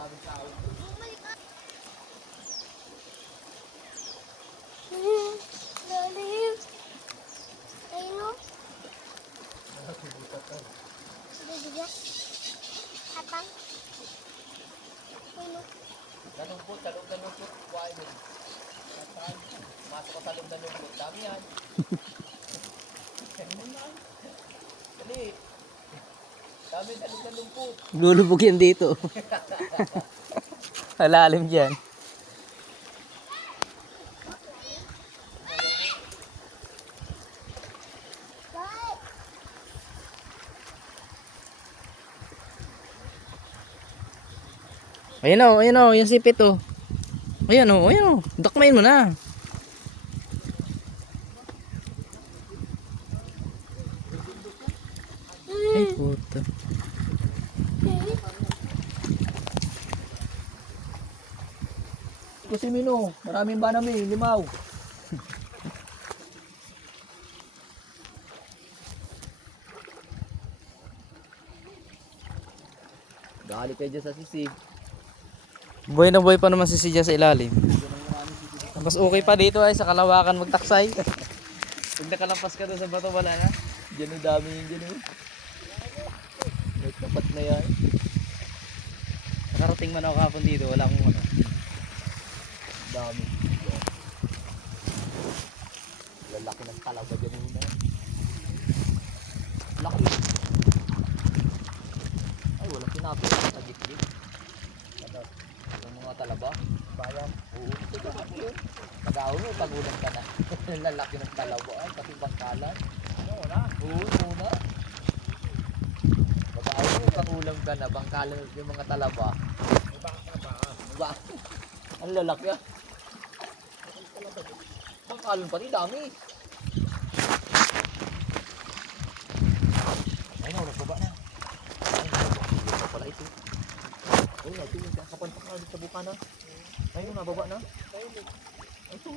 daming tao. Lalim. Ayun o. Bibigyan. Atang. Ayun o. Nalumpot, talong nalumpot. Buhay mo. Masok ka talong nalumpot. Dami yan. Dali. Dami talong nalumpot. Lulubog yan dito. Malalim dyan. Bye. Ayun o, yung sipit o. Ayan o. Dakmain mo na. Ay puta. Kasi Mino, maraming banami, limaw. Gali kayo dyan sa sisi. Buhay na buhay pa naman si Sidya sa ilalim. Mas okay pa dito ay sa kalawakan magtaksay. Pag nakalampas ka doon sa bato, wala na. Diyan ang dami yung dyan. May tapat na yan. Nakarating man ako kapon dito, wala akong ano. Dami. Lalaki ng talaba dyan muna. Laki. Ay, walang sinabi. Tagit-git. Ano? Yung mga talaba. Bayan. Oo. Pag-aw mo, pag-ulam ka na. Lalaki ng talaba. Ay, pati bangkalan. Ano, wala? Oo, muna. Pag-aw mo, pag-ulam ka na. Bangkalan yung mga talaba. Ba? Ang lalaki ah. Bangkalan pati, dami. Ay, nagbaba na. Ay, nagbaba pala ito. Ay, ito yung kapan pa ka sa buka na. Ay, nababa na. Ay, ito.